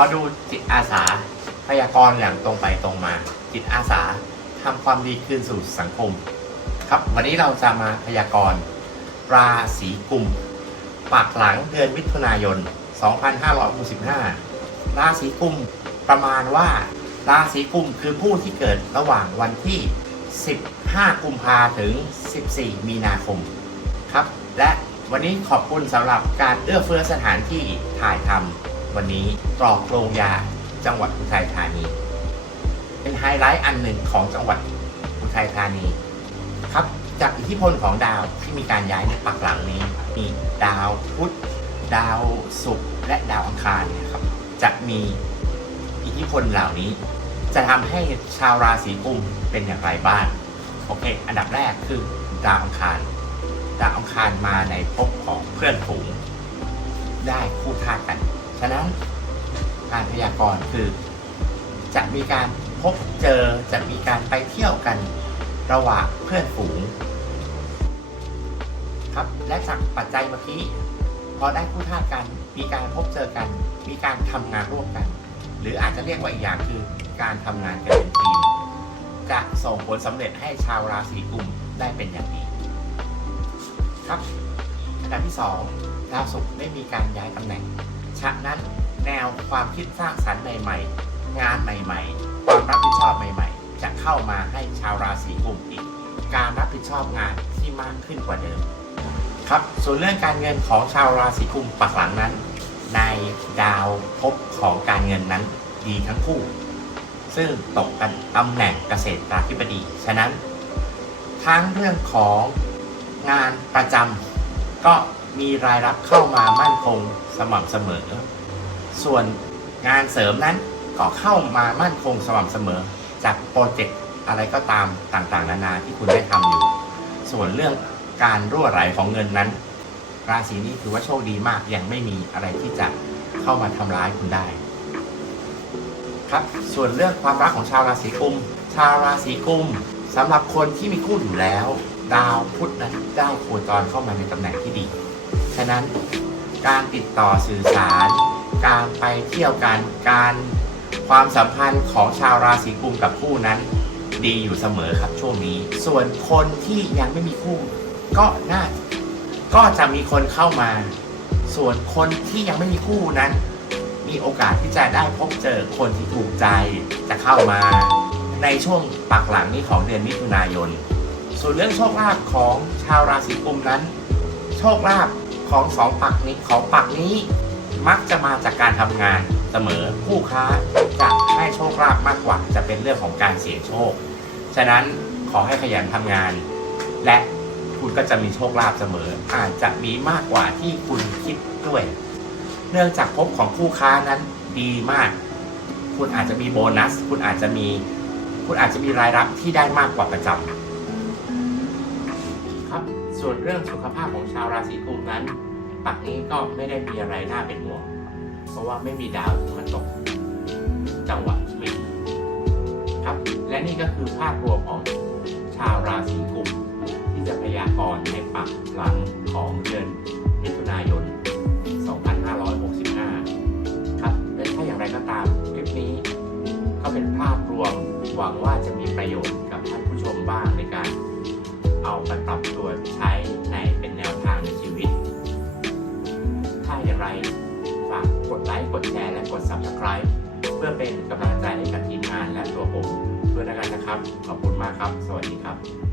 อดูจิตอาสาพยากรณ์อย่างตรงไปตรงมา จิตอาสาทำความดีคืนสู่สังคม ครับวันนี้เราจะมาพยากรณ์ราศีกุมปักหลังเดือนมิถุนายน 2565 ราศีกุมประมาณว่า ราศีกุมคือผู้ที่เกิดระหว่างวันที่ 15 กุมภาถึง 14 มีนาคมครับ และวันนี้ขอบคุณสำหรับการเอื้อเฟื้อสถานที่ถ่ายทำ วันนี้ตรอกโรงยาจังหวัดอุทัยธานี เป็นไฮไลท์อันหนึ่งของจังหวัดอุทัยธานี ครับจากอิทธิพลของดาวที่มีการย้ายในปักหลังนี้มีดาวพุธดาวศุกร์และดาวอังคารเนี่ยครับจะมีอิทธิพลเหล่านี้ จะทำให้ชาวราศีกุมเป็นอย่างไรบ้างโอเค อันดับแรกคือดาวอังคารดาวอังคารมาในภพของเพื่อนฝูงได้คู่ธาตุกัน ฉะนั้นการพยากรณ์คือ จะมีการพบเจอจะมีการไปเที่ยวกันระหว่างเพื่อนฝูง ครับและจากปัจจัยเมื่อกี้พอได้คู่ธาตุกัน มีการพบเจอกัน มีการทำงานร่วมกัน หรืออาจจะเรียกว่าอีกอย่างคือการทำงานกันเป็นทีมจะส่งผลสำเร็จให้ชาวราศีกุมได้เป็นอย่างดี ครับอันดับที่2ดาวศุกร์ได้มีการย้ายตำแหน่ง ฉะนั้นแนวความคิดสร้างสรรค์ใหม่ ๆ งานใหม่ ๆ ความรับผิดชอบใหม่ ๆ จะเข้ามาให้ชาวราศีกุมอีก การรับผิดชอบงานที่มากขึ้นกว่าเดิม ครับส่วนเรื่องการเงินของชาวราศีกุมปักหลังนั้น ในดาวภพของการเงินนั้นดีทั้งคู่ ซึ่งตกกันตำแหน่งเกษตราธิบดี ฉะนั้น ทั้งเรื่องของงานประจำก็ มีรายรับเข้ามามั่นคงสม่ำเสมอ ส่วนงานเสริมนั้นก็เข้ามามั่นคงสม่ำเสมอ จากโปรเจกต์อะไรก็ตามต่างๆ นานาที่คุณได้ทำอยู่ ส่วนเรื่องการรั่วไหลของเงินนั้น ราศีนี้ถือว่าโชคดีมากยังไม่มีอะไรที่จะเข้ามาทำร้ายคุณได้ ครับส่วนเรื่องความรักของชาวราศีกุม ชาวราศีกุมสำหรับคนที่มีคู่อยู่แล้ว ดาวพุธนั้นได้โคจรเข้ามาในตำแหน่งที่ดี ฉะนั้นการติดต่อสื่อสาร การไปเที่ยวกันการความสัมพันธ์ของชาวราศีกุมกับคู่นั้น ดีอยู่เสมอครับช่วงนี้ ส่วนคนที่ยังไม่มีคู่ ก็น่าก็จะมีคนเข้ามา ส่วนคนที่ยังไม่มีคู่นั้น มีโอกาสที่จะได้พบเจอคนที่ถูกใจจะเข้ามา ในช่วงปักหลังนี้ของเดือนมิถุนายน ส่วนเรื่องโชคลาภของชาวราศีกุมนั้น โชคลาภ ของสองปักนี้ของปักนี้ มักจะมาจากการทำงานเสมอผู้ค้าจะให้โชคลาภมากกว่าจะเป็นเรื่องของการเสี่ยงโชค ฉะนั้นขอให้ขยันทำงาน และคุณก็จะมีโชคลาภเสมอ อาจจะมีมากกว่าที่คุณคิดด้วย เนื่องจากภพของคู่ค้านั้นดีมาก คุณอาจจะมีโบนัส คุณอาจจะมี คุณอาจจะมีรายรับที่ได้มากกว่าประจำครับ ส่วนเรื่องสุขภาพของชาวราศีกุมนั้น ปักนี้ก็ไม่ได้มีอะไรน่าเป็นห่วง เพราะว่าไม่มีดาวมาตก จังหวะมีครับ และนี่ก็คือภาพรวมของชาวราศีกุมที่จะพยากรณ์ในปักหลังของเดือน Subscribe เพื่อเป็นกำลังใจให้กับทีมงานและตัวผมด้วยแล้วกันนะครับ ขอบคุณมากครับ สวัสดีครับ